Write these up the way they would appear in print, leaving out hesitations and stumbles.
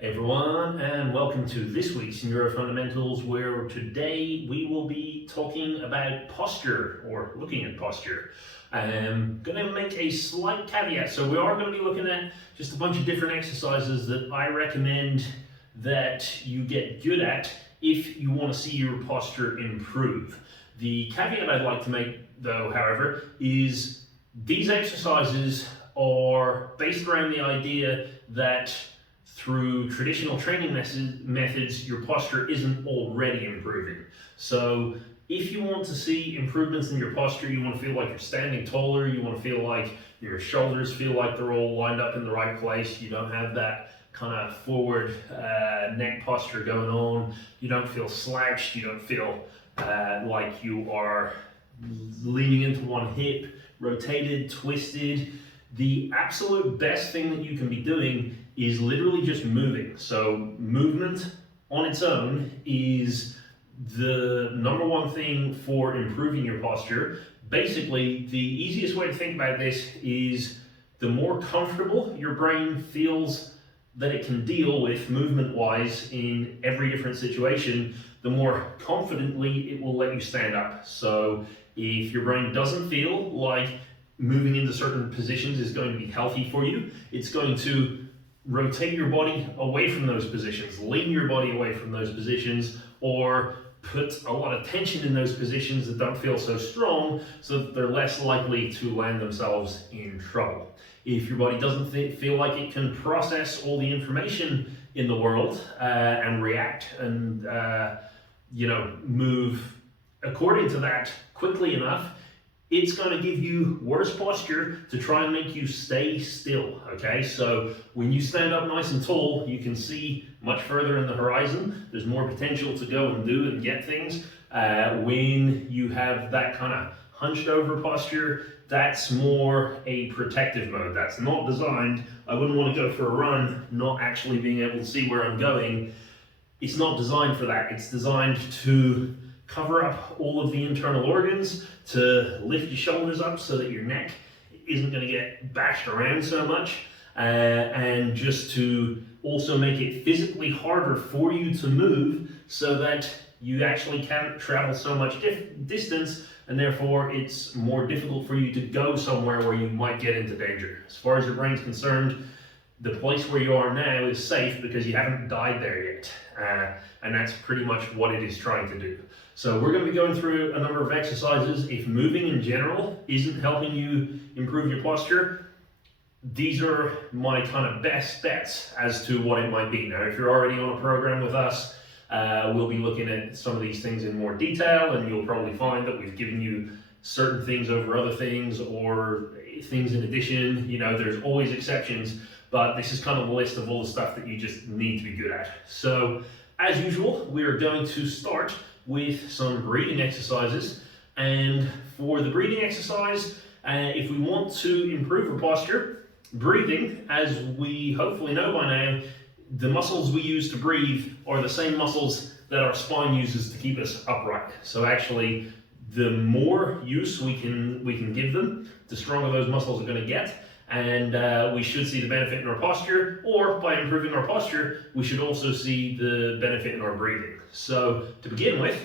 Hey everyone, and welcome to this week's Neuro Fundamentals, where today we will be talking about posture, or looking at posture. I'm going to make a slight caveat. So we are going to be looking at just a bunch of different exercises that I recommend that you get good at if you want to see your posture improve. The caveat I'd like to make, though, however, is these exercises are based around the idea that through traditional training methods, your posture isn't already improving. So if you want to see improvements in your posture, you want to feel like you're standing taller, you want to feel like your shoulders feel like they're all lined up in the right place, you don't have that kind of forward neck posture going on, you don't feel slouched, you don't feel like you are leaning into one hip, rotated, twisted. The absolute best thing that you can be doing is literally just moving. So movement on its own is the number one thing for improving your posture. Basically, the easiest way to think about this is the more comfortable your brain feels that it can deal with movement-wise in every different situation, the more confidently it will let you stand up. So if your brain doesn't feel like moving into certain positions is going to be healthy for you, it's going to rotate your body away from those positions, lean your body away from those positions, or put a lot of tension in those positions that don't feel so strong so that they're less likely to land themselves in trouble. If your body doesn't feel like it can process all the information in the world and react and move according to that quickly enough, it's going to give you worse posture to try and make you stay still, okay? So when you stand up nice and tall, you can see much further in the horizon. There's more potential to go and do and get things. When you have that kind of hunched over posture, that's more a protective mode. That's not designed. I wouldn't want to go for a run not actually being able to see where I'm going. It's not designed for that. It's designed to cover up all of the internal organs, to lift your shoulders up so that your neck isn't going to get bashed around so much, and just to also make it physically harder for you to move so that you actually can't travel so much distance, and therefore it's more difficult for you to go somewhere where you might get into danger. As far as your brain's concerned, the place where you are now is safe because you haven't died there yet, and that's pretty much what it is trying to do. So we're going to be going through a number of exercises. If moving in general isn't helping you improve your posture, these are my kind of best bets as to what it might be. Now, if you're already on a program with us, we'll be looking at some of these things in more detail, and you'll probably find that we've given you certain things over other things, or things in addition. There's always exceptions, but this is kind of a list of all the stuff that you just need to be good at. So, as usual, we are going to start with some breathing exercises. And for the breathing exercise, if we want to improve our posture, breathing, as we hopefully know by now, the muscles we use to breathe are the same muscles that our spine uses to keep us upright. So actually, the more use we can give them, the stronger those muscles are going to get, and we should see the benefit in our posture, or by improving our posture, we should also see the benefit in our breathing. So to begin with,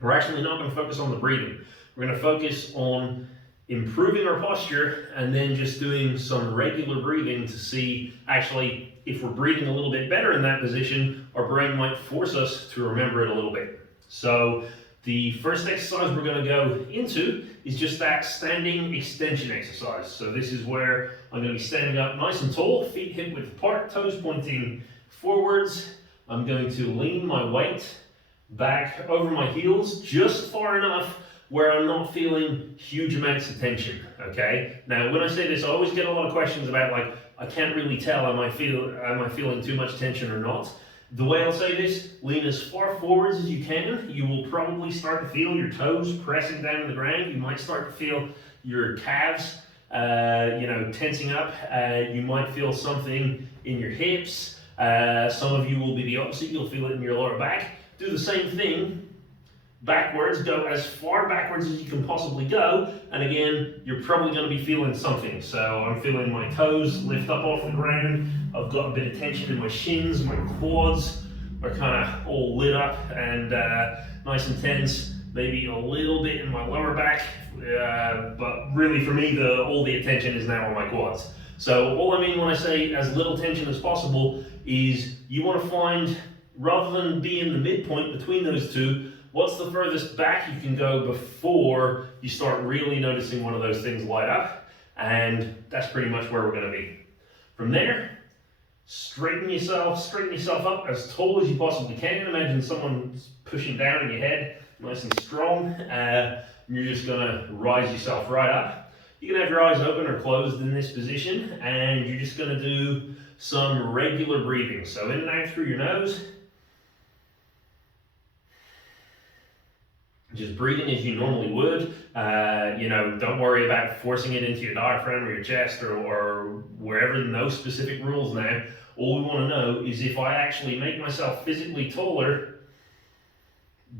we're actually not going to focus on the breathing. We're going to focus on improving our posture and then just doing some regular breathing to see actually if we're breathing a little bit better in that position, our brain might force us to remember it a little bit. So the first exercise we're going to go into is just that standing extension exercise. So this is where I'm going to be standing up nice and tall, feet hip width apart, toes pointing forwards. I'm going to lean my weight back over my heels just far enough where I'm not feeling huge amounts of tension, okay? Now, when I say this, I always get a lot of questions about, like, I can't really tell, am I feeling too much tension or not? The way I'll say this, lean as far forwards as you can. You will probably start to feel your toes pressing down to the ground. You might start to feel your calves, tensing up. You might feel something in your hips. Some of you will be the opposite. You'll feel it in your lower back. Do the same thing, backwards, go as far backwards as you can possibly go, and again, you're probably going to be feeling something. So I'm feeling my toes lift up off the ground, I've got a bit of tension in my shins, my quads are kind of all lit up and nice and tense, maybe a little bit in my lower back, but really for me, all the attention is now on my quads. So all I mean when I say as little tension as possible is you want to find, rather than be in the midpoint between those two, what's the furthest back you can go before you start really noticing one of those things light up, and that's pretty much where we're going to be. From there, straighten yourself up as tall as you possibly can. Imagine someone's pushing down on your head, nice and strong, and you're just going to rise yourself right up. You can have your eyes open or closed in this position, and you're just going to do some regular breathing. So in and out through your nose. Just breathing as you normally would. Don't worry about forcing it into your diaphragm or your chest or wherever. No specific rules now. All we want to know is if I actually make myself physically taller,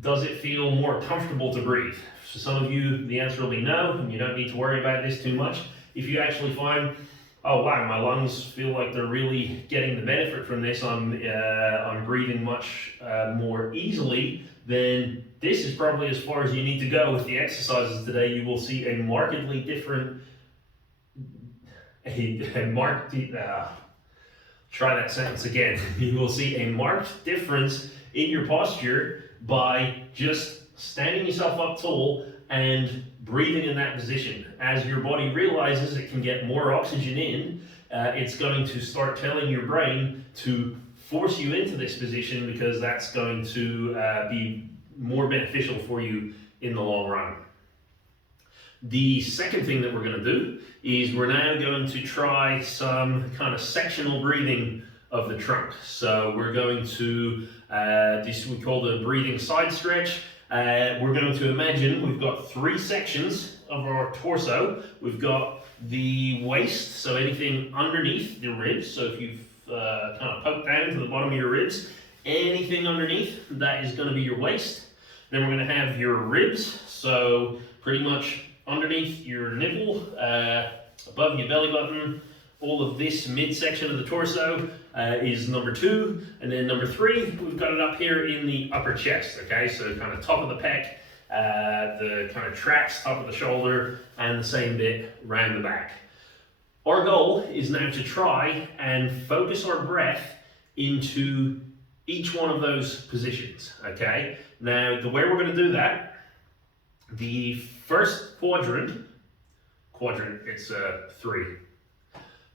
does it feel more comfortable to breathe? For some of you, the answer will be no, and you don't need to worry about this too much. If you actually find, oh wow, my lungs feel like they're really getting the benefit from this, I'm breathing much more easily, then this is probably as far as you need to go with the exercises today. You will see a markedly different, try that sentence again. You will see a marked difference in your posture by just standing yourself up tall and breathing in that position. As your body realizes it can get more oxygen in, it's going to start telling your brain to force you into this position because that's going to be more beneficial for you in the long run. The second thing that we're going to do is we're now going to try some kind of sectional breathing of the trunk. So we're going to, this we call the breathing side stretch. We're going to imagine we've got three sections of our torso. We've got the waist, so anything underneath the ribs. So if you've kind of poked down to the bottom of your ribs, anything underneath, that is going to be your waist. Then we're going to have your ribs, so pretty much underneath your nipple, above your belly button, all of this midsection of the torso is number 2, and then number 3, we've got it up here in the upper chest, okay? So kind of top of the pec, the kind of traps, top of the shoulder, and the same bit round the back. Our goal is now to try and focus our breath into each one of those positions, okay? Now, the way we're going to do that, the first quadrant, it's 3.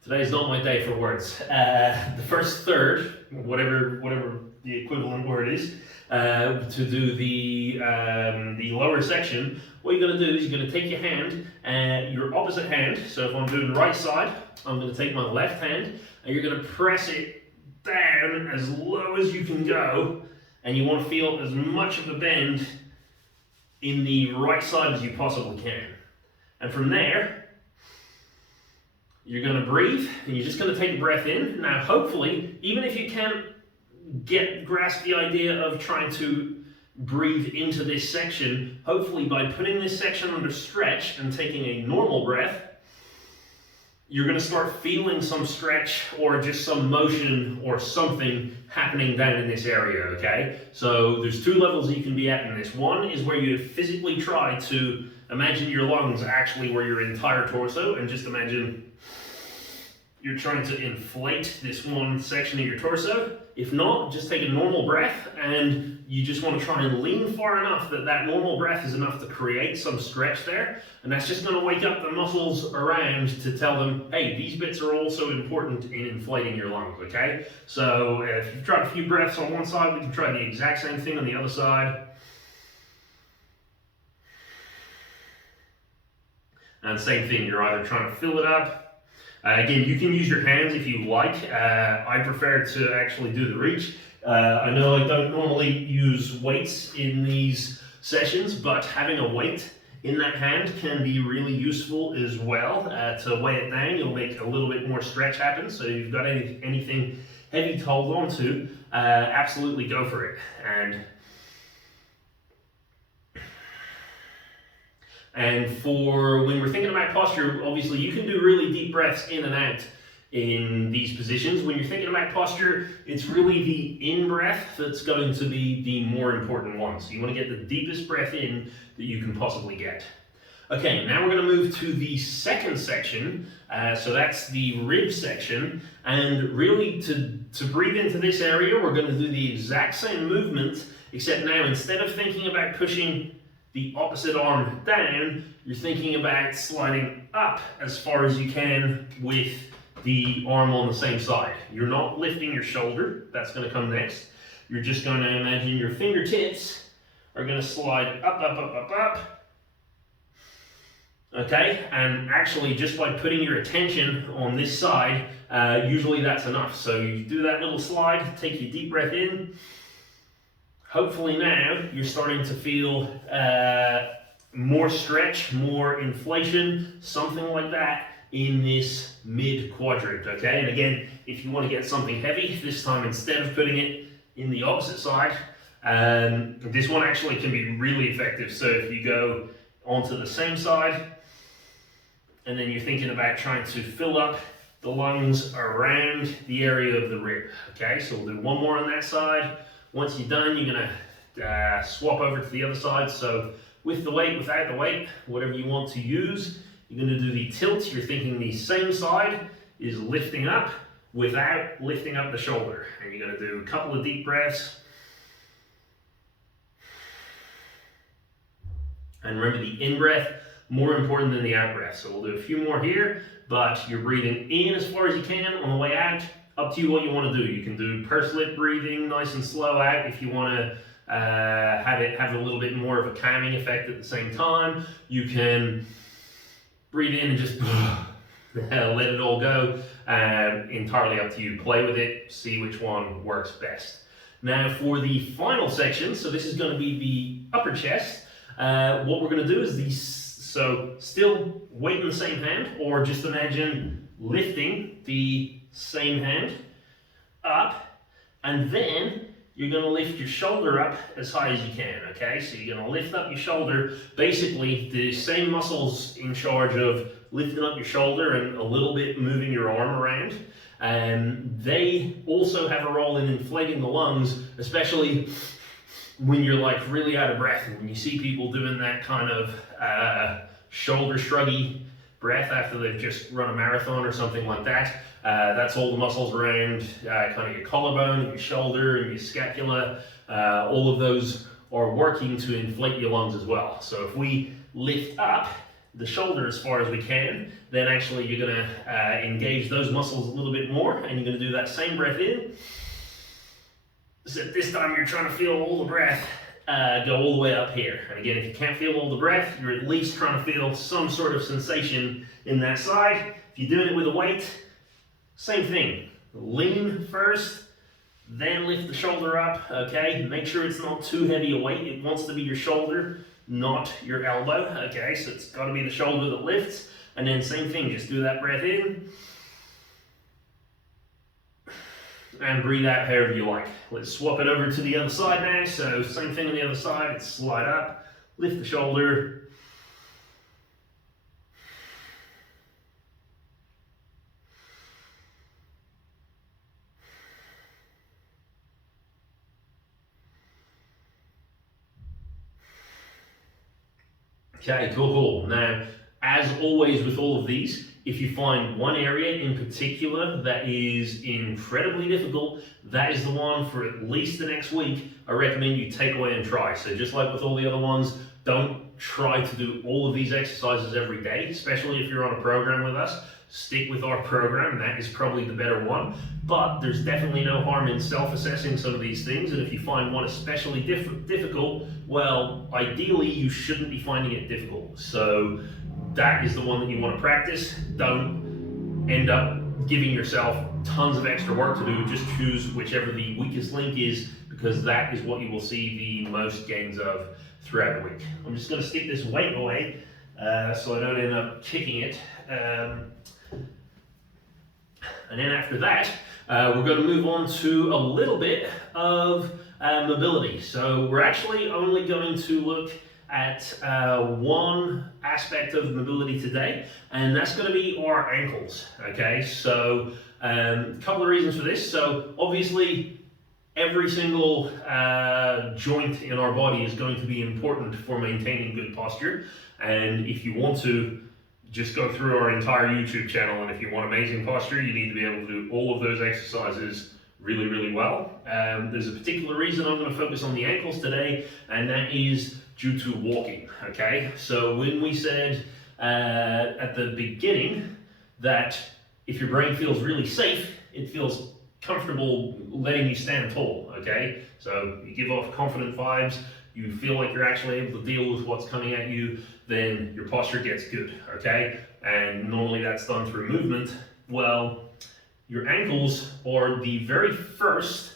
Today's not my day for words. The first third, whatever the equivalent word is, to do the lower section, what you're going to do is you're going to take your hand, your opposite hand, so if I'm doing right side, I'm going to take my left hand, and you're going to press it down as low as you can go, and you want to feel as much of a bend in the right side as you possibly can. And from there, you're going to breathe, and you're just going to take a breath in. Now, hopefully, even if you can't grasp the idea of trying to breathe into this section, hopefully by putting this section under stretch and taking a normal breath, you're going to start feeling some stretch or just some motion or something happening down in this area, okay? So there's 2 levels you can be at in this. One is where you physically try to imagine your lungs actually were your entire torso, and just imagine you're trying to inflate this one section of your torso. If not, just take a normal breath, and you just want to try and lean far enough that that normal breath is enough to create some stretch there, and that's just going to wake up the muscles around to tell them, hey, these bits are also important in inflating your lungs, okay? So if you've tried a few breaths on one side, we can try the exact same thing on the other side. And same thing, you're either trying to fill it up. Again, you can use your hands if you like. I prefer to actually do the reach. I know I don't normally use weights in these sessions, but having a weight in that hand can be really useful as well. To weigh it down, you'll make a little bit more stretch happen. So if you've got anything heavy to hold on to, absolutely go for it. And And for when we're thinking about posture, obviously you can do really deep breaths in and out in these positions. When you're thinking about posture, it's really the in-breath that's going to be the more important one. So you want to get the deepest breath in that you can possibly get. Okay, now we're going to move to the second section. So that's the rib section. And really to breathe into this area, we're going to do the exact same movement, except now instead of thinking about pushing the opposite arm down, you're thinking about sliding up as far as you can with the arm on the same side. You're not lifting your shoulder, that's going to come next. You're just going to imagine your fingertips are going to slide up, up, up, up, up. Okay, and actually just by putting your attention on this side, usually that's enough. So you do that little slide, take your deep breath in. Hopefully now you're starting to feel more stretch, more inflation, something like that in this mid quadrant, okay? And again, if you want to get something heavy, this time instead of putting it in the opposite side, this one actually can be really effective. So if you go onto the same side, and then you're thinking about trying to fill up the lungs around the area of the rib, okay? So we'll do one more on that side. Once you're done, you're gonna swap over to the other side. So with the weight, without the weight, whatever you want to use, you're going to do the tilt. You're thinking the same side is lifting up without lifting up the shoulder. And you're going to do a couple of deep breaths. And remember, the in-breath, more important than the out-breath. So we'll do a few more here, but you're breathing in as far as you can. On the way out, up to you what you want to do. You can do pursed lip breathing, nice and slow out if you want to have a little bit more of a calming effect at the same time. You can breathe in and just let it all go. Entirely up to you. Play with it, see which one works best. Now for the final section, so this is going to be the upper chest. What we're going to do is these, so still weight in the same hand, or just imagine lifting the same hand up, and then you're going to lift your shoulder up as high as you can, okay? So you're going to lift up your shoulder, basically the same muscles in charge of lifting up your shoulder and a little bit moving your arm around. And they also have a role in inflating the lungs, especially when you're like really out of breath. And when you see people doing that kind of shoulder shruggy breath after they've just run a marathon or something like that, that's all the muscles around kind of your collarbone and your shoulder and your scapula. All of those are working to inflate your lungs as well. So if we lift up the shoulder as far as we can, then actually you're going to engage those muscles a little bit more, and you're going to do that same breath in. So this time you're trying to feel all the breath go all the way up here. And again, if you can't feel all the breath, you're at least trying to feel some sort of sensation in that side. If you're doing it with a weight, same thing. Lean first, then lift the shoulder up, okay? Make sure it's not too heavy a weight. It wants to be your shoulder, not your elbow, okay? So it's got to be the shoulder that lifts. And then same thing, just do that breath in. And breathe out however you like. Let's swap it over to the other side now. So same thing on the other side, it's slide up, lift the shoulder. Okay, cool. Now, as always with all of these, if you find one area in particular that is incredibly difficult, that is the one for at least the next week I recommend you take away and try. So just like with all the other ones, don't try to do all of these exercises every day, especially if you're on a program with us. Stick with our program, that is probably the better one. But there's definitely no harm in self-assessing some of these things, and if you find one especially difficult, well, ideally you shouldn't be finding it difficult. So that is the one that you want to practice. Don't end up giving yourself tons of extra work to do. Just choose whichever the weakest link is, because that is what you will see the most gains of throughout the week. I'm just going to stick this weight away so I don't end up kicking it. And then after that, we're going to move on to a little bit of mobility. So we're actually only going to look at one aspect of mobility today, and that's going to be our ankles. Okay, so a couple of reasons for this. So obviously, every single joint in our body is going to be important for maintaining good posture, and if you want to just go through our entire YouTube channel, and if you want amazing posture, you need to be able to do all of those exercises really, really well. There's a particular reason I'm going to focus on the ankles today, and that is due to walking. Okay, so when we said at the beginning that if your brain feels really safe, it feels comfortable letting you stand tall. Okay, so you give off confident vibes, you feel like you're actually able to deal with what's coming at you, then your posture gets good. Okay, and normally that's done through movement. Well, your ankles are the very first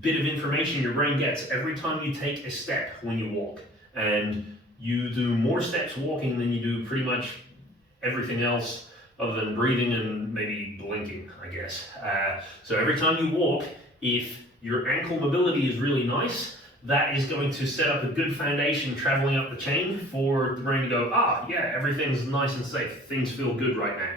bit of information your brain gets every time you take a step when you walk. And you do more steps walking than you do pretty much everything else other than breathing and maybe blinking, I guess. So every time you walk, if your ankle mobility is really nice, that is going to set up a good foundation traveling up the chain for the brain to go, ah, yeah, everything's nice and safe. Things feel good right now.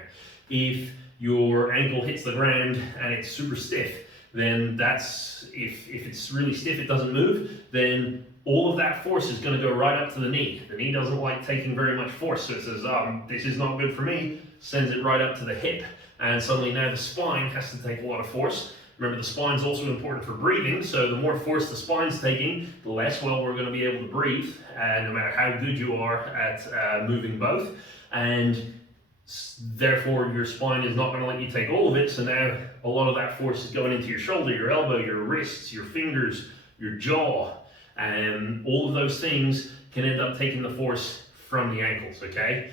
If your ankle hits the ground and it's super stiff, then that's, if it's really stiff, it doesn't move, then all of that force is going to go right up to the knee. The knee doesn't like taking very much force, so it says, this is not good for me, sends it right up to the hip, and suddenly now the spine has to take a lot of force. Remember, the spine's also important for breathing, so the more force the spine's taking, the less well we're going to be able to breathe, no matter how good you are at moving both. And therefore your spine is not going to let you take all of it, so now a lot of that force is going into your shoulder, your elbow, your wrists, your fingers, your jaw, and all of those things can end up taking the force from the ankles. Okay,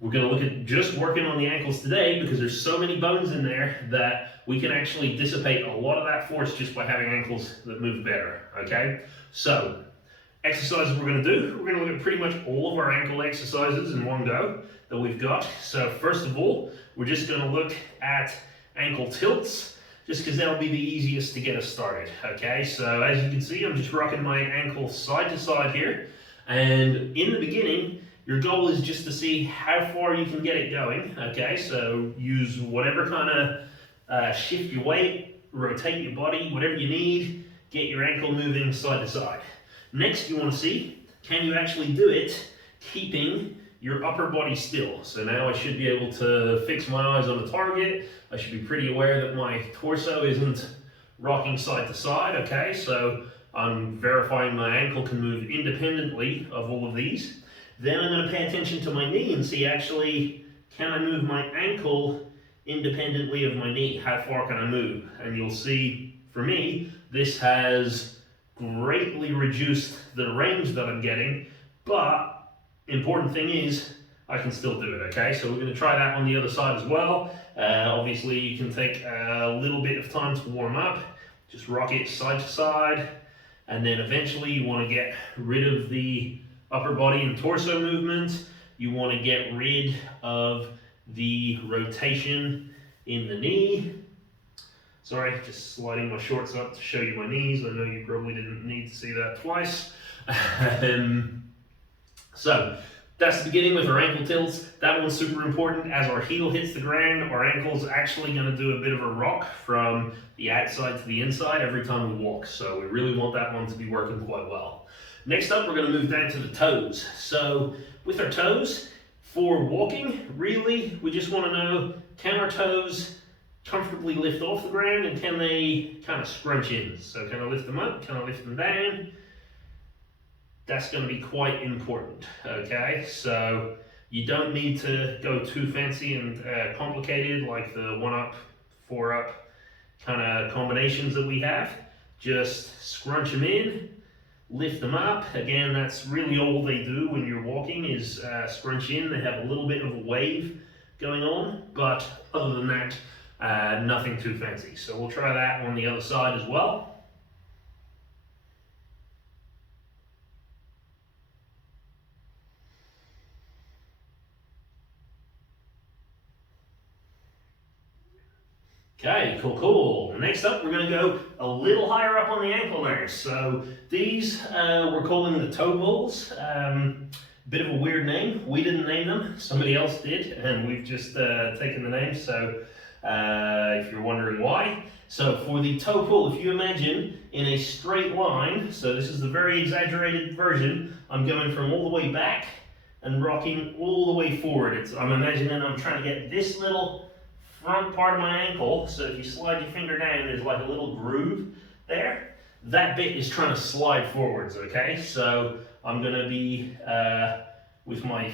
we're going to look at just working on the ankles today because there's so many bones in there that we can actually dissipate a lot of that force just by having ankles that move better. Okay, so exercises we're going to do, we're going to look at pretty much all of our ankle exercises in one go that we've got. So first of all, we're just going to look at ankle tilts, just because that'll be the easiest to get us started. Okay, so as you can see, I'm just rocking my ankle side to side here, and in the beginning, your goal is just to see how far you can get it going. Okay, so use whatever kind of shift your weight, rotate your body, whatever you need, get your ankle moving side to side. Next, you want to see, can you actually do it keeping your upper body still? So now I should be able to fix my eyes on the target. I should be pretty aware that my torso isn't rocking side to side. Okay, so I'm verifying my ankle can move independently of all of these. Then I'm going to pay attention to my knee and see, actually, can I move my ankle independently of my knee? How far can I move? And you'll see, for me, this has greatly reduced the range that I'm getting, but important thing is I can still do it. Okay, so we're going to try that on the other side as well. Obviously you can take a little bit of time to warm up, just rock it side to side, and then eventually you want to get rid of the upper body and torso movement. You want to get rid of the rotation in the knee. Sorry, just sliding my shorts up to show you my knees. I know you probably didn't need to see that twice. So that's the beginning with our ankle tilts. That one's super important. As our heel hits the ground, our ankle's actually going to do a bit of a rock from the outside to the inside every time we walk. So we really want that one to be working quite well. Next up, we're going to move down to the toes. So with our toes, for walking, really, we just want to know, can our toes comfortably lift off the ground, and can they kind of scrunch in? So can I lift them up? Can I lift them down? That's going to be quite important. Okay, so you don't need to go too fancy and complicated like the 1 up, 4 up kind of combinations that we have. Just scrunch them in, lift them up. Again, that's really all they do when you're walking is scrunch in. They have a little bit of a wave going on, but other than that, nothing too fancy. So we'll try that on the other side as well. Okay, cool. Next up, we're going to go a little higher up on the ankle there. So these we're calling the toe balls. Bit of a weird name. We didn't name them. Somebody else did, and we've just taken the name. So if you're wondering why. So for the toe pull, if you imagine in a straight line, so this is the very exaggerated version, I'm going from all the way back and rocking all the way forward. I'm imagining I'm trying to get this little front part of my ankle, so if you slide your finger down, there's like a little groove there. That bit is trying to slide forwards, okay? So I'm gonna be with my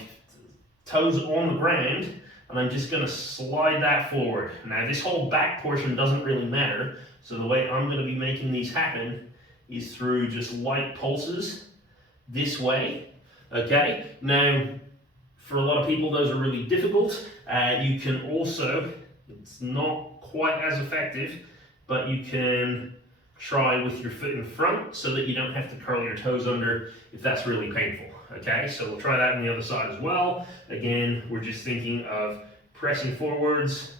toes on the ground, and I'm just gonna slide that forward. Now this whole back portion doesn't really matter, so the way I'm gonna be making these happen is through just light pulses this way, okay? Now, for a lot of people, those are really difficult. You can also, it's not quite as effective, but you can try with your foot in front so that you don't have to curl your toes under if that's really painful, okay? So we'll try that on the other side as well. Again, we're just thinking of pressing forwards,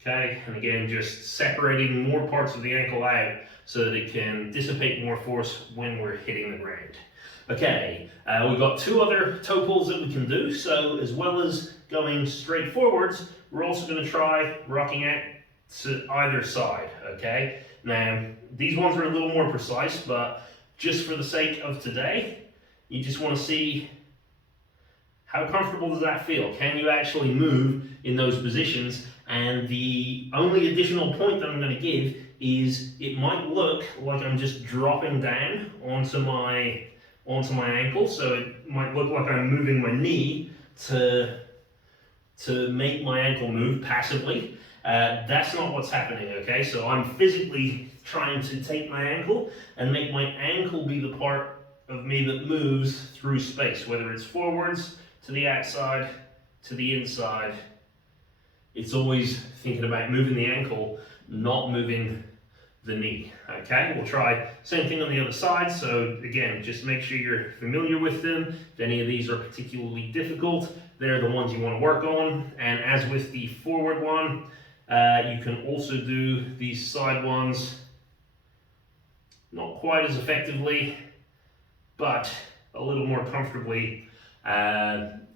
okay? And again, just separating more parts of the ankle out so that it can dissipate more force when we're hitting the ground. Okay, we've got two other toe pulls that we can do. So as well as going straight forwards, we're also going to try rocking out to either side, okay? Now, these ones are a little more precise, but just for the sake of today, you just want to see how comfortable does that feel? Can you actually move in those positions? And the only additional point that I'm going to give is it might look like I'm just dropping down onto my ankle, so it might look like I'm moving my knee to make my ankle move passively. That's not what's happening, okay? So I'm physically trying to take my ankle and make my ankle be the part of me that moves through space, whether it's forwards, to the outside, to the inside. It's always thinking about moving the ankle, not moving the knee, okay? We'll try same thing on the other side. So again, just make sure you're familiar with them. If any of these are particularly difficult, they're the ones you want to work on. And as with the forward one, you can also do these side ones not quite as effectively, but a little more comfortably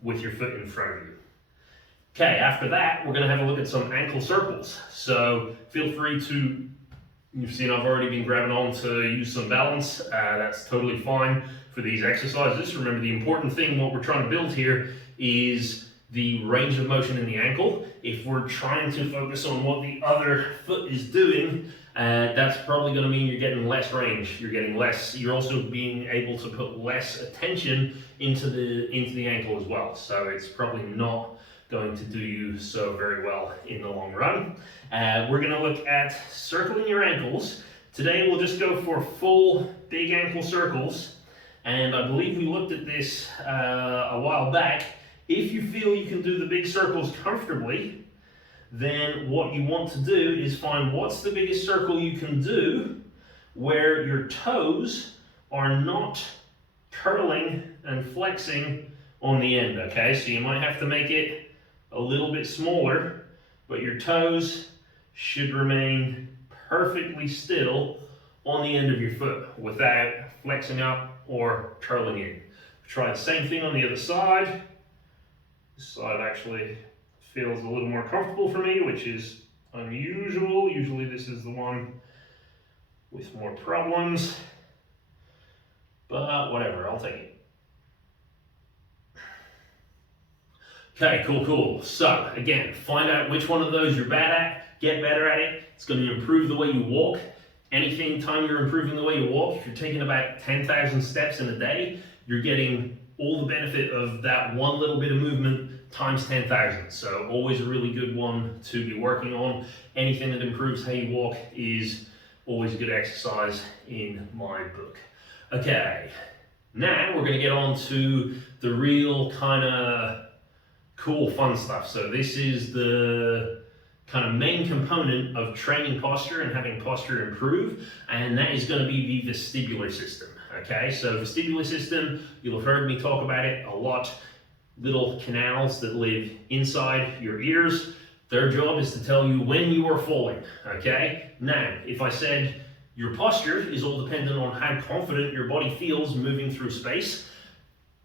with your foot in front of you. Okay, after that, we're going to have a look at some ankle circles. So feel free to, you've seen I've already been grabbing on to use some balance. That's totally fine for these exercises. Remember, the important thing, what we're trying to build here, is the range of motion in the ankle. If we're trying to focus on what the other foot is doing, that's probably going to mean you're getting less range. You're also being able to put less attention into the ankle as well. So it's probably not going to do you so very well in the long run. We're going to look at circling your ankles. Today we'll just go for full big ankle circles, and I believe we looked at this a while back. If you feel you can do the big circles comfortably, then what you want to do is find what's the biggest circle you can do where your toes are not curling and flexing on the end, okay? So you might have to make it a little bit smaller, but your toes should remain perfectly still on the end of your foot without flexing up or curling in. Try the same thing on the other side. This side actually feels a little more comfortable for me, which is unusual. Usually this is the one with more problems, but whatever, I'll take it. Okay, cool. So again, find out which one of those you're bad at, get better at it. It's going to improve the way you walk. Anytime you're improving the way you walk, if you're taking about 10,000 steps in a day, you're getting all the benefit of that one little bit of movement times 10,000. So always a really good one to be working on. Anything that improves how you walk is always a good exercise in my book. Okay, now we're going to get on to the real kind of cool, fun stuff. So this is the kind of main component of training posture and having posture improve, and that is going to be the vestibular system. Okay, so vestibular system, you'll have heard me talk about it a lot. Little canals that live inside your ears. Their job is to tell you when you are falling, okay? Now, if I said your posture is all dependent on how confident your body feels moving through space,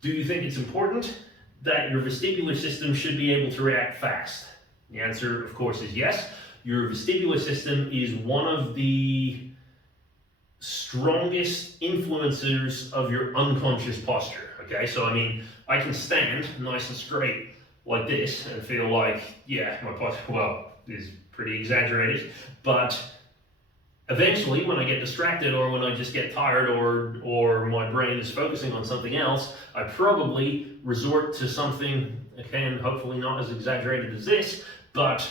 do you think it's important that your vestibular system should be able to react fast? The answer, of course, is yes. Your vestibular system is one of the strongest influencers of your unconscious posture, okay? So, I mean, I can stand nice and straight like this and feel like, yeah, my posture, well, is pretty exaggerated, but eventually when I get distracted or when I just get tired or my brain is focusing on something else, I probably resort to something, again, hopefully not as exaggerated as this, but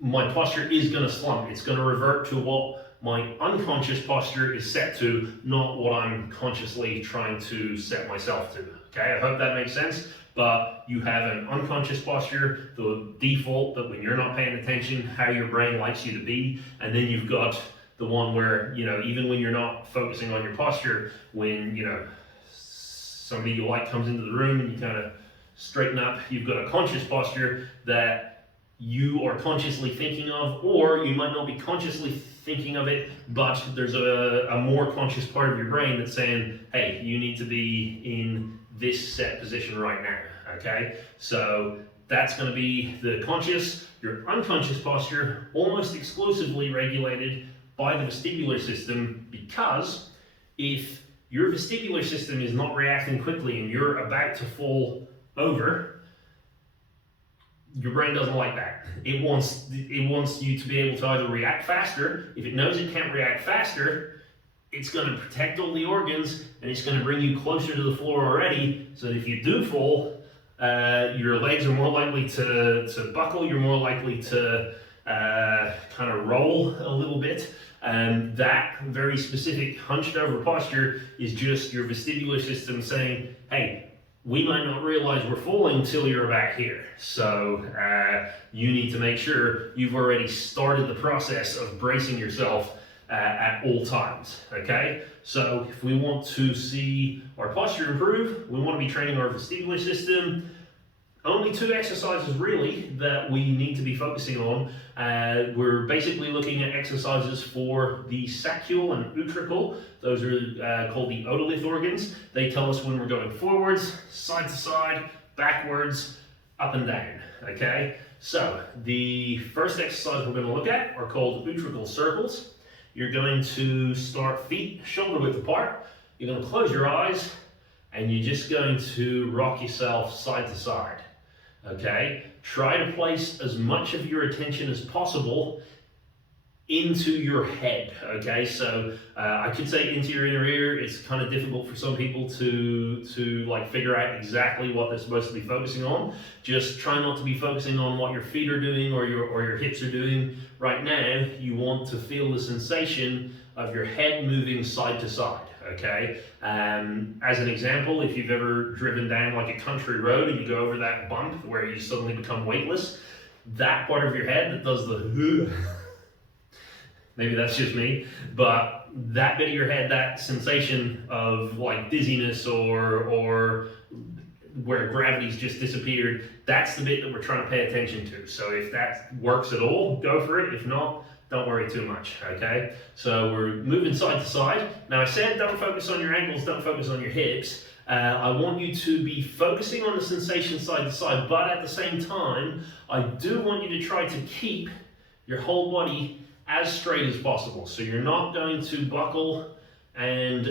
my posture is going to slump. It's going to revert to what my unconscious posture is set to, not what I'm consciously trying to set myself to. Okay, I hope that makes sense. But you have an unconscious posture, the default that when you're not paying attention, how your brain likes you to be, and then you've got the one where, you know, even when you're not focusing on your posture, when, you know, somebody you like comes into the room and you kind of straighten up, you've got a conscious posture that you are consciously thinking of, or you might not be consciously thinking of it, but there's a more conscious part of your brain that's saying, hey, you need to be in this set position right now, okay? So that's going to be the conscious. Your unconscious posture, almost exclusively regulated by the vestibular system, because if your vestibular system is not reacting quickly and you're about to fall over, your brain doesn't like that. It wants you to be able to either react faster. If it knows it can't react faster, it's going to protect all the organs and it's going to bring you closer to the floor already, so that if you do fall, your legs are more likely to buckle, you're more likely to kind of roll a little bit. And that very specific hunched over posture is just your vestibular system saying, hey, we might not realize we're falling until you're about here. So you need to make sure you've already started the process of bracing yourself at all times, okay? So if we want to see our posture improve, we want to be training our vestibular system. Only 2 exercises really that we need to be focusing on. We're basically looking at exercises for the saccule and utricle. Those are called the otolith organs. They tell us when we're going forwards, side to side, backwards, up and down, okay? So the first exercise we're going to look at are called utricle circles. You're going to start feet shoulder width apart. You're going to close your eyes and you're just going to rock yourself side to side. Okay, try to place as much of your attention as possible into your head. Okay, so I could say into your inner ear. It's kind of difficult for some people to like figure out exactly what they're supposed to be focusing on. Just try not to be focusing on what your feet are doing or your hips are doing. Right now, you want to feel the sensation of your head moving side to side. Okay, as an example, if you've ever driven down like a country road and you go over that bump where you suddenly become weightless, that part of your head that does the maybe that's just me, but that bit of your head, that sensation of like dizziness or where gravity's just disappeared, that's the bit that we're trying to pay attention to. So if that works at all, go for it. If not, don't worry too much, okay? So we're moving side to side. Now I said don't focus on your ankles, don't focus on your hips. I want you to be focusing on the sensation side to side, but at the same time, I do want you to try to keep your whole body as straight as possible. So you're not going to buckle and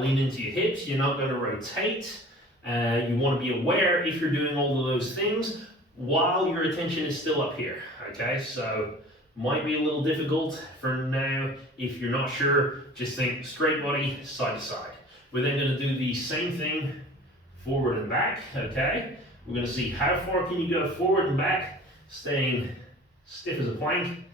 lean into your hips. You're not going to rotate. You want to be aware if you're doing all of those things while your attention is still up here, okay? So might be a little difficult for now. If you're not sure, just think straight body, side to side. We're then going to do the same thing forward and back, okay? We're going to see how far can you go forward and back, staying stiff as a plank.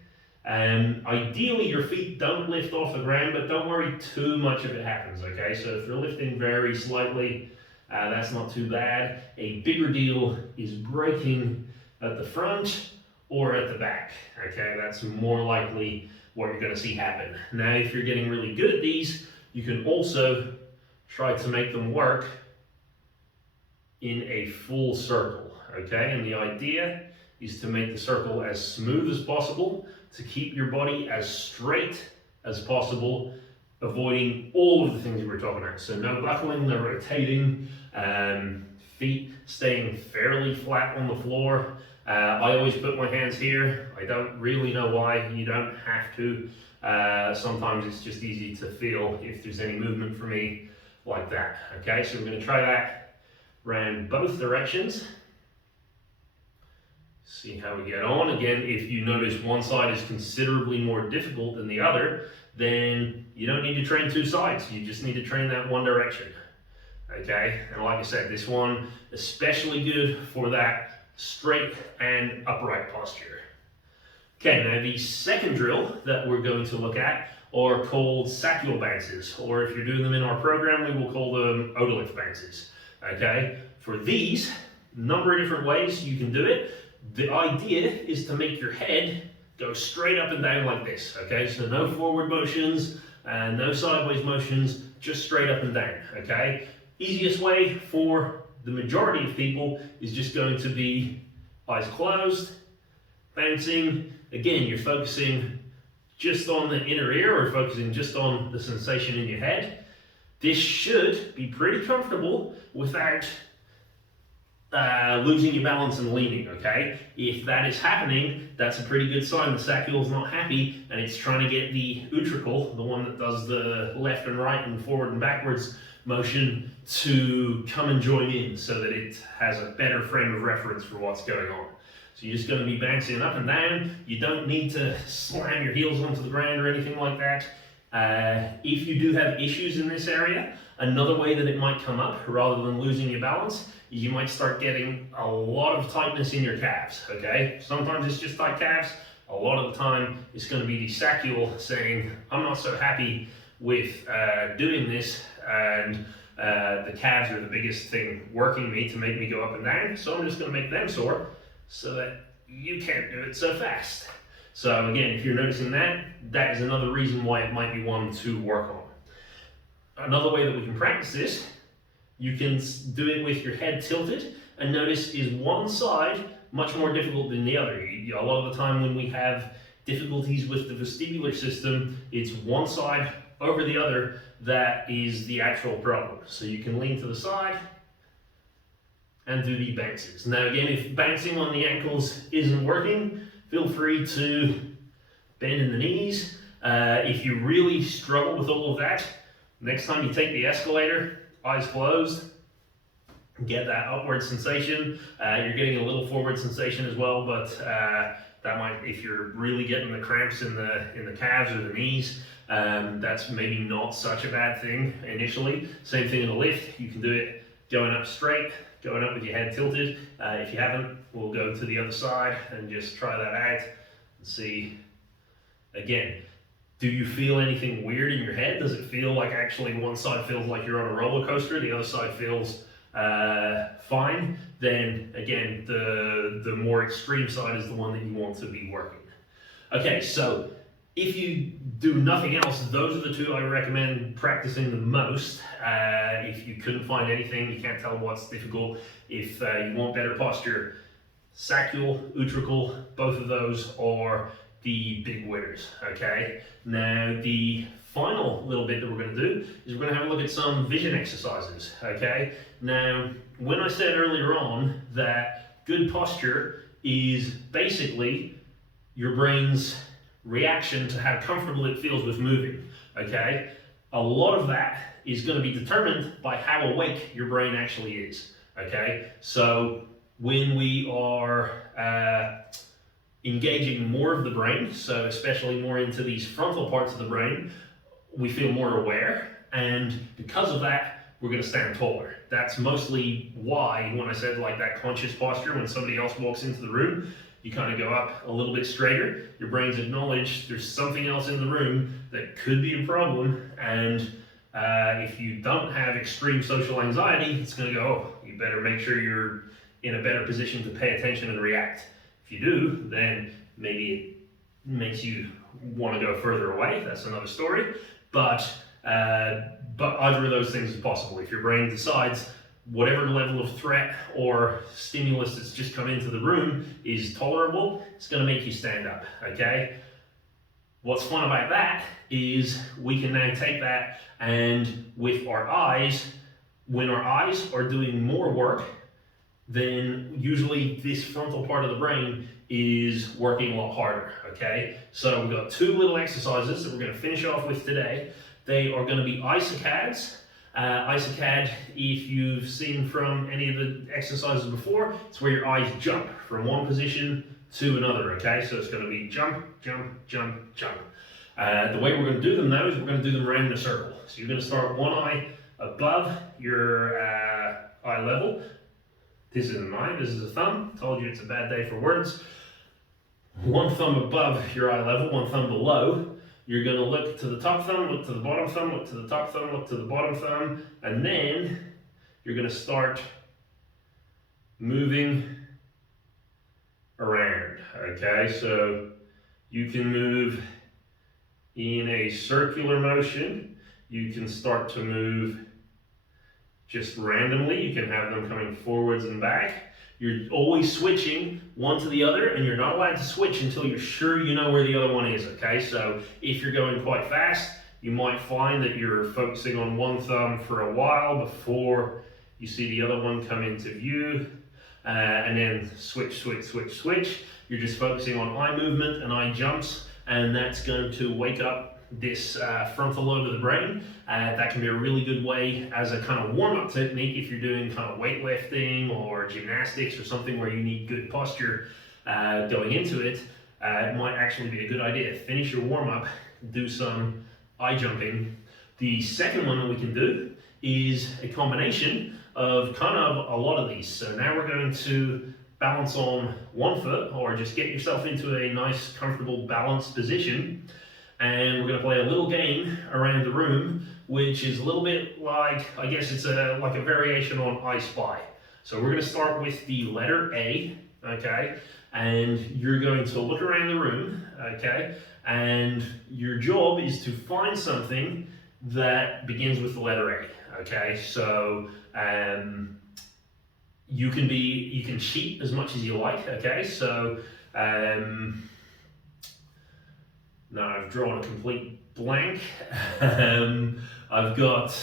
Ideally, your feet don't lift off the ground, but don't worry too much if it happens, okay? So if they're lifting very slightly, that's not too bad. A bigger deal is braking at the front or at the back, okay? That's more likely what you're going to see happen. Now, if you're getting really good at these, you can also try to make them work in a full circle, okay? And the idea is to make the circle as smooth as possible, to keep your body as straight as possible, avoiding all of the things we were talking about. So no buckling, no rotating, feet staying fairly flat on the floor. I always put my hands here. I don't really know why. You don't have to. Sometimes it's just easy to feel if there's any movement for me like that. Okay, so we're going to try that around both directions. See how we get on. Again, if you notice one side is considerably more difficult than the other, then you don't need to train two sides. You just need to train that one direction. Okay, and like I said, this one especially good for that straight and upright posture. Okay, now the second drill that we're going to look at are called sacral bounces, or if you're doing them in our program, we will call them otolith bounces. Okay, for these, a number of different ways you can do it. The idea is to make your head go straight up and down like this. Okay, so no forward motions and no sideways motions, just straight up and down. Okay, easiest way for the majority of people is just going to be eyes closed, bouncing. Again, you're focusing just on the inner ear or focusing just on the sensation in your head. This should be pretty comfortable without losing your balance and leaning, okay? If that is happening, that's a pretty good sign the sacral is not happy and it's trying to get the utricle, the one that does the left and right and forward and backwards motion, to come and join in so that it has a better frame of reference for what's going on. So you're just going to be bouncing up and down. You don't need to slam your heels onto the ground or anything like that. If you do have issues in this area, another way that it might come up, rather than losing your balance, is you might start getting a lot of tightness in your calves, okay? Sometimes it's just tight calves. A lot of the time, it's going to be the sacral saying, I'm not so happy with doing this, and the calves are the biggest thing working me to make me go up and down, so I'm just going to make them sore so that you can't do it so fast. So again, if you're noticing that, that is another reason why it might be one to work on. Another way that we can practice this, you can do it with your head tilted, and notice, is one side much more difficult than the other? A lot of the time when we have difficulties with the vestibular system, it's one side over the other that is the actual problem. So you can lean to the side and do the bounces. Now again, if bouncing on the ankles isn't working, feel free to bend in the knees. If you really struggle with all of that, next time you take the escalator, eyes closed, get that upward sensation. You're getting a little forward sensation as well, but that might, if you're really getting the cramps in the calves or the knees, that's maybe not such a bad thing initially. Same thing in the lift. You can do it going up straight, going up with your head tilted. If you haven't, we'll go to the other side and just try that out and see. Again, do you feel anything weird in your head? Does it feel like actually one side feels like you're on a roller coaster, the other side feels fine? Then again, the more extreme side is the one that you want to be working. Okay, so if you do nothing else, those are the two I recommend practicing the most. If you couldn't find anything, you can't tell what's difficult. If you want better posture, sacral, utricle, both of those are the big winners, okay? Now, the final little bit that we're going to do is we're going to have a look at some vision exercises, okay? Now, when I said earlier on that good posture is basically your brain's reaction to how comfortable it feels with moving, okay? A lot of that is going to be determined by how awake your brain actually is, okay? So when we are engaging more of the brain, so especially more into these frontal parts of the brain, we feel more aware, and because of that, we're going to stand taller. That's mostly why, when I said like that conscious posture, when somebody else walks into the room, you kind of go up a little bit straighter. Your brain's acknowledged there's something else in the room that could be a problem, and if you don't have extreme social anxiety, it's going to go, oh, you better make sure you're in a better position to pay attention and react. If you do, then maybe it makes you want to go further away. That's another story. But either of those things is possible. If your brain decides, whatever level of threat or stimulus that's just come into the room is tolerable, it's going to make you stand up, okay? What's fun about that is we can now take that and with our eyes, when our eyes are doing more work, then usually this frontal part of the brain is working a lot harder, okay? So we've got two little exercises that we're going to finish off with today. They are going to be isocads. Isocad, if you've seen from any of the exercises before, it's where your eyes jump from one position to another, okay? So it's going to be jump, jump, jump, jump. The way we're going to do them now is we're going to do them around in a circle. So you're going to start one eye above your eye level. This is an eye, this is a thumb. Told you it's a bad day for words. One thumb above your eye level, one thumb below. You're going to look to the top thumb, look to the bottom thumb, look to the top thumb, look to the bottom thumb, and then you're going to start moving around, okay? So you can move in a circular motion. You can start to move just randomly. You can have them coming forwards and back. You're always switching one to the other, and you're not allowed to switch until you're sure you know where the other one is, okay? So if you're going quite fast, you might find that you're focusing on one thumb for a while before you see the other one come into view, and then switch, switch, switch, switch. You're just focusing on eye movement and eye jumps, and that's going to wake up this frontal lobe of the brain. That can be a really good way as a kind of warm-up technique if you're doing kind of weightlifting or gymnastics or something where you need good posture going into it. It might actually be a good idea. Finish your warm-up, do some eye jumping. The second one that we can do is a combination of kind of a lot of these. So now we're going to balance on one foot, or just get yourself into a nice, comfortable, balanced position. And we're going to play a little game around the room, which is a little bit like, I guess it's like a variation on I Spy. So we're going to start with the letter A, okay? And you're going to look around the room, okay? And your job is to find something that begins with the letter A, okay? So you can cheat as much as you like, okay? So now I've drawn a complete blank. I've got,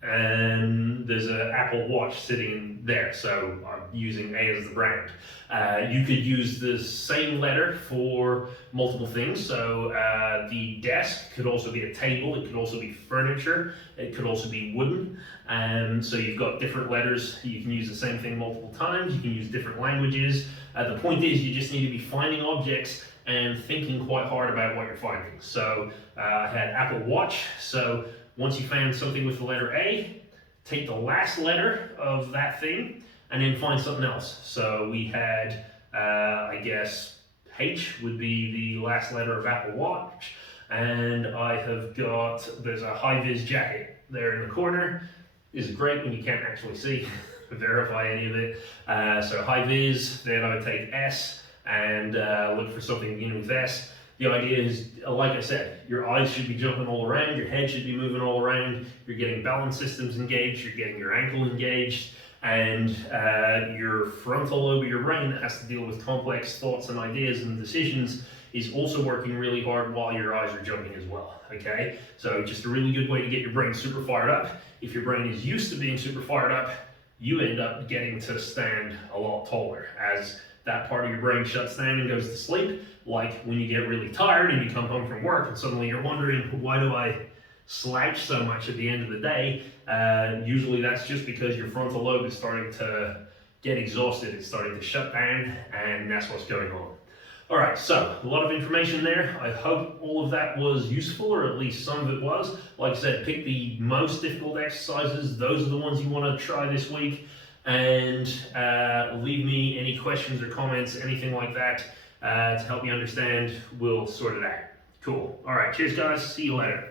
there's an Apple Watch sitting there, so I'm using A as the brand. You could use the same letter for multiple things. So the desk could also be a table, it could also be furniture, it could also be wooden. So you've got different letters. You can use the same thing multiple times, you can use different languages. The point is you just need to be finding objects and thinking quite hard about what you're finding. So I had Apple Watch. So once you found something with the letter A, take the last letter of that thing and then find something else. So we had, I guess, H would be the last letter of Apple Watch. And I have got, there's a high-vis jacket there in the corner. This is great when you can't actually see, verify any of it. So high-vis, then I would take S, and look for something beginning with S. The idea is, like I said, your eyes should be jumping all around, your head should be moving all around, you're getting balance systems engaged, you're getting your ankle engaged, and your frontal lobe of your brain that has to deal with complex thoughts and ideas and decisions is also working really hard while your eyes are jumping as well, okay? So just a really good way to get your brain super fired up. If your brain is used to being super fired up, you end up getting to stand a lot taller as that part of your brain shuts down and goes to sleep, like when you get really tired and you come home from work and suddenly you're wondering, why do I slouch so much at the end of the day? Usually that's just because your frontal lobe is starting to get exhausted, it's starting to shut down, and that's what's going on. Alright, so a lot of information there. I hope all of that was useful, or at least some of it was. Like I said, pick the most difficult exercises. Those are the ones you want to try this week. And leave me any questions or comments, anything like that, to help me understand. We'll sort it out. Cool. All right. Cheers, guys. See you later.